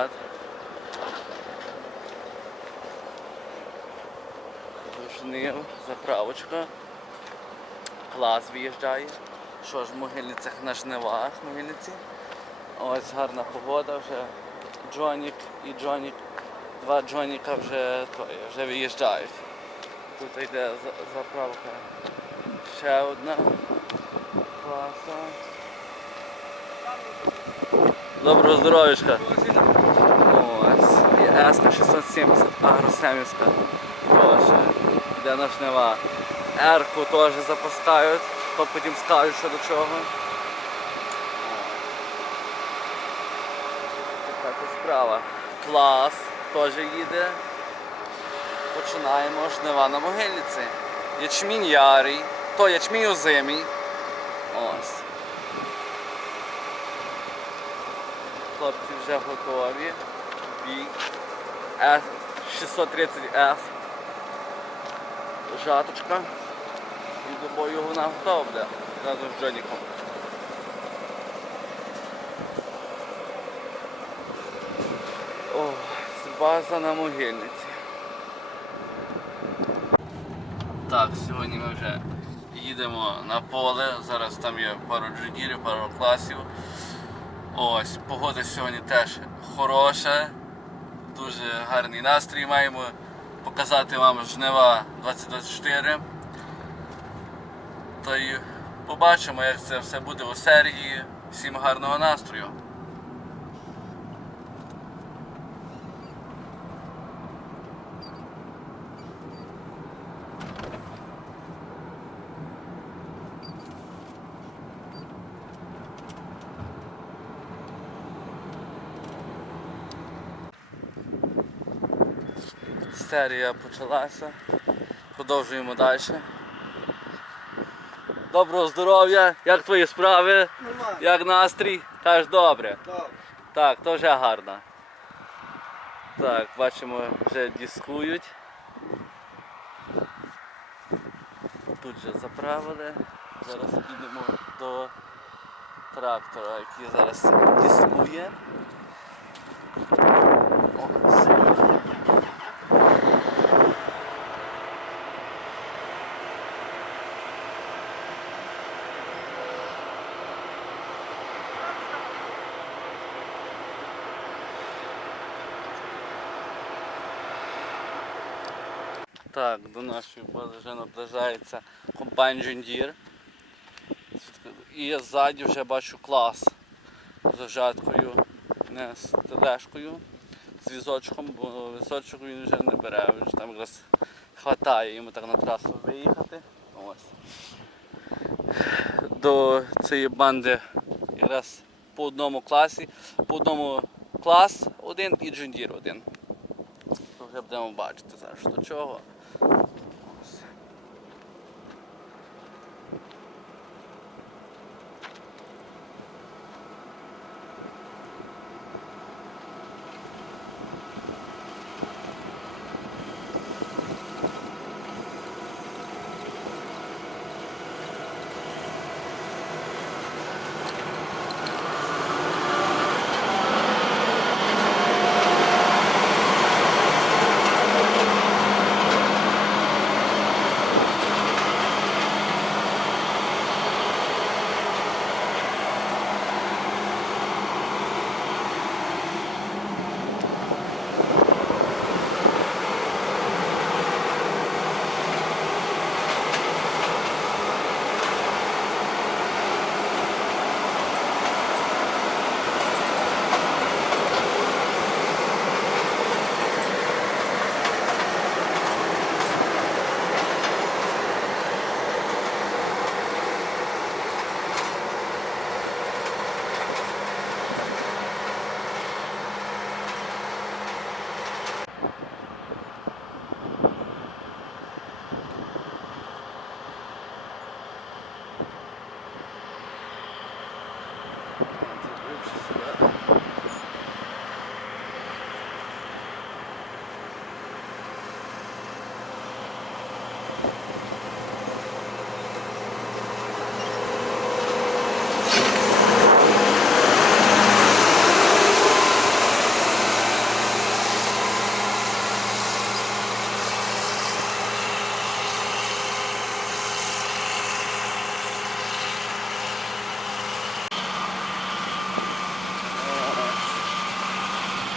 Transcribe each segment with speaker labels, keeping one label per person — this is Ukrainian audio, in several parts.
Speaker 1: назад. Жнив, заправочка. Клас виїжджає. Що ж в Могильницях на жнивах, Могильниці. Ось гарна погода вже. Джонік і Джонік. Два Джоніка вже, вже виїжджають. Тут йде заправка. Ще одна. Класа. Доброго здоров'ячка. Еска 670 Агросемівська. Теж. Йде на жнива. Ерку теж запускають, то потім скажуть, що до чого. Така справа. Клас теж їде. Починаємо жнива на могильниці. Ячмінь ярий, то ячмінь озимий. Ось. Хлопці вже готові. Бій. F 630F. Жаточка. І до бою вона готова буде разом з Джоніком. О, база на могильниці. Так, сьогодні ми вже їдемо на поле. Зараз там є пару джунірів, пару класів. Ось, погода сьогодні теж хороша, дуже гарний настрій маємо показати вам жнива 2024. Та й побачимо, як це все буде у серії. Всім гарного настрою. Серія почалася. Продовжуємо далі. Доброго здоров'я! Як твої справи?
Speaker 2: Нормально.
Speaker 1: Як настрій? Кажеш добре.
Speaker 2: Так.
Speaker 1: Так, то вже гарно. Так, бачимо, вже дискують. Тут вже заправили. Зараз підемо до трактора, який зараз дискує. Ось. Так, до нашої бази вже наближається комбайн Deere. І ззаді вже бачу клас з жаткою, не з тележкою, з візочком, бо візочок він вже не бере, він вже там якраз хватає йому так на трасу виїхати. Ось. До цієї банди якраз по одному класі, по одному клас один і Deere один. Вже будемо бачити зараз до чого.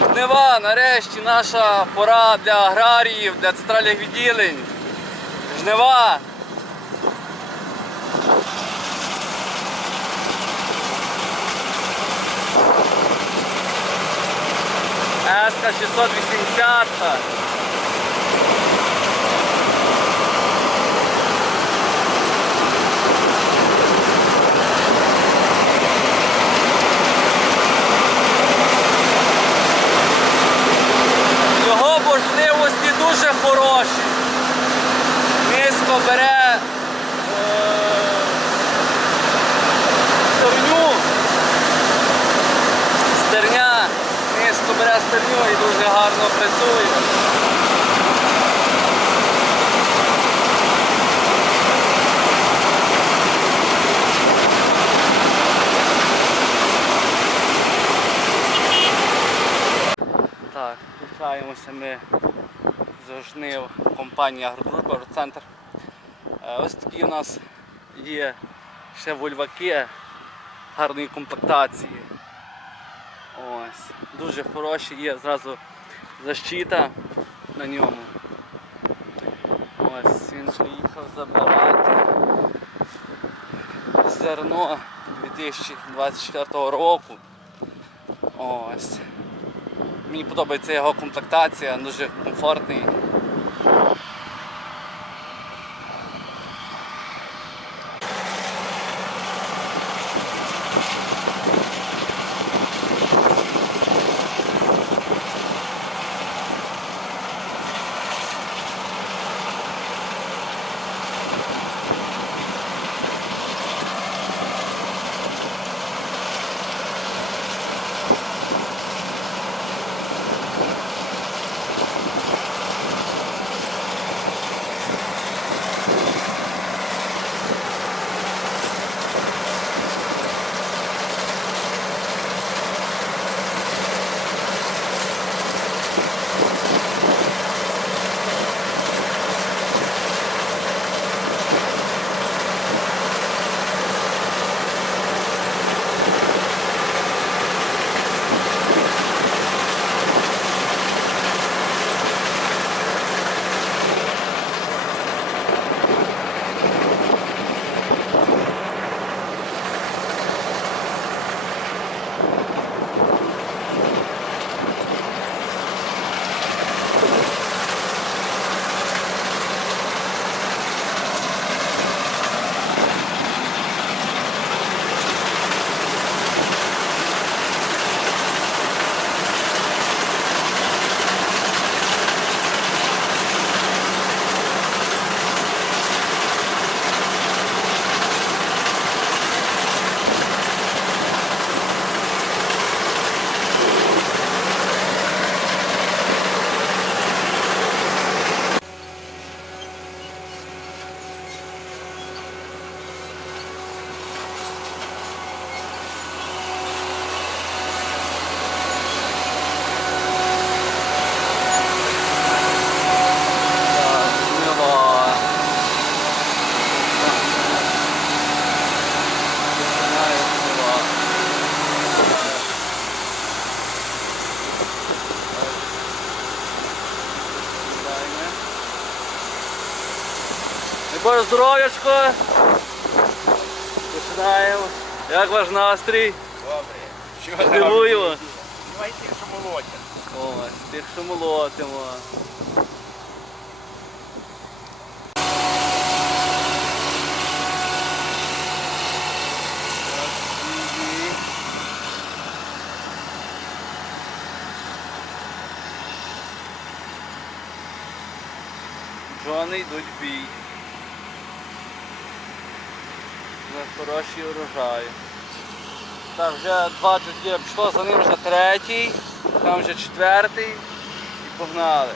Speaker 1: Жнива, нарешті наша пора для аграріїв, для центральних відділень. Жнива. Еска 680. Його можливості дуже хороші. Низько бере е, стерню. Стерня. Низько бере стерню і дуже гарно працює. Так, включаємося ми з жнив компанії Агродружба Агроцентр. Е, Ось такі у нас є ще вольваки гарної комплектації. Ось. Дуже хороші є зразу защита на ньому. Ось він приїхав забирати зерно 2024 року. Ось. Мені подобається його комплектація, дуже комфортний. Боже здоров'ячко. Починаємо. Як ваш настрій?
Speaker 2: Добре.
Speaker 1: Дивуємо.
Speaker 2: Давайте, що молодя.
Speaker 1: Ось, тих, що молотимо. Джони йдуть в бій. За хороші урожаї. Так, вже два джеті пішло, за ним вже третій, там вже четвертий і погнали.